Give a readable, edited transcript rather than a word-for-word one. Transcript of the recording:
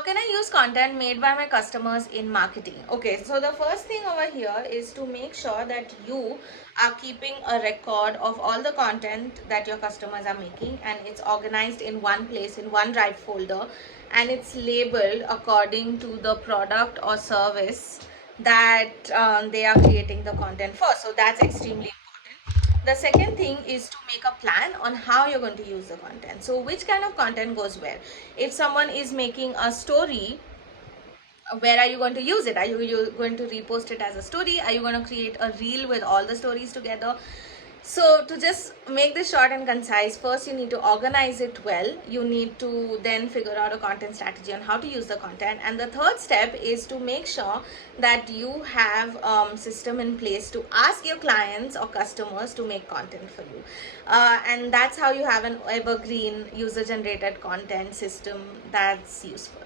How can I use content made by my customers in marketing? Okay, so the first thing over here is to make sure that you are keeping a record of all the content that your customers are making, and it's organized in one place, in one drive folder, and it's labeled according to the product or service that they are creating the content for. So that's extremely important. The second thing is to make a plan on how you're going to use the content. So which kind of content goes where? If someone is making a story, where are you going to use it? Are you going to repost it as a story? Are you going to create a reel with all the stories together? So to just make this short and concise, first you need to organize it well. You need to then figure out a content strategy on how to use the content, and the third step is to make sure that you have system in place to ask your clients or customers to make content for you, and that's how you have an evergreen user generated content system that's useful.